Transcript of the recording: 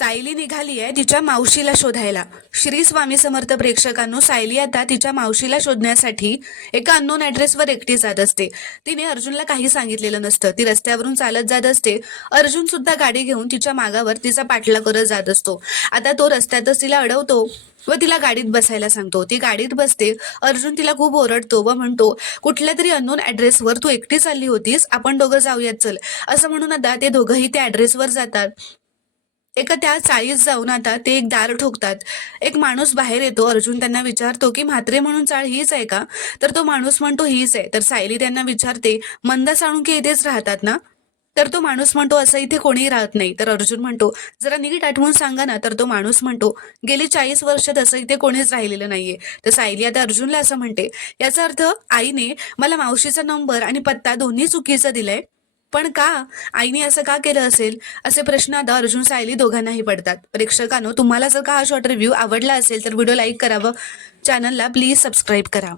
सायली निघाली आहे तिच्या मावशीला शोधायला. श्री स्वामी समर्थ प्रेक्षकांनो, सायली आता तिच्या मावशीला शोधण्यासाठी एका अननोन ऍड्रेसवर एकटी जात असते. तिने अर्जुनला काही सांगितलेलं नसतं. ती रस्त्यावरून चालत जात असते. अर्जुन सुद्धा गाडी घेऊन तिच्या मागावर तिचा पाठलाग करत जात असतो. आता तो रस्त्यातच तिला अडवतो व तिला गाडीत बसायला सांगतो. ती गाडीत बसते. अर्जुन तिला खूप ओरडतो व म्हणतो, कुठल्या तरी अननोन ऍड्रेसवर तू एकटी चालली होतीस, आपण दोघं जाऊयात चल, असं म्हणून आता ते दोघंही त्या ऍड्रेसवर जातात. एका त्या चाळीत जाऊन आता ते एक दार ठोकतात. एक माणूस बाहेर येतो. अर्जुन त्यांना विचारतो की म्हात्रे म्हणून चाळ हीच आहे का? तर तो माणूस म्हणतो हीच आहे. तर सायली त्यांना विचारते, मंदा साळुंखे इथेच राहतात ना? तर तो माणूस म्हणतो असं इथे कोणीही राहत नाही. तर अर्जुन म्हणतो जरा नीट आठवून सांगा ना. तर तो माणूस म्हणतो गेली 40 वर्ष तसं इथे कोणीच राहिलेलं नाहीये. तर सायली आता अर्जुनला असं म्हणते, याचा अर्थ आईने मला मावशीचा नंबर आणि पत्ता दोन्ही चुकीचा दिलाय. पण का? आईने असं का केलं असेल? असे प्रश्न आता अर्जुन सायली दोघांनाही पडतात. प्रेक्षकांनो, तुम्हाला जर का हा शॉर्ट रिव्ह्यू आवडला असेल तर व्हिडिओ लाईक करावं, चॅनलला प्लीज सबस्क्राईब करा.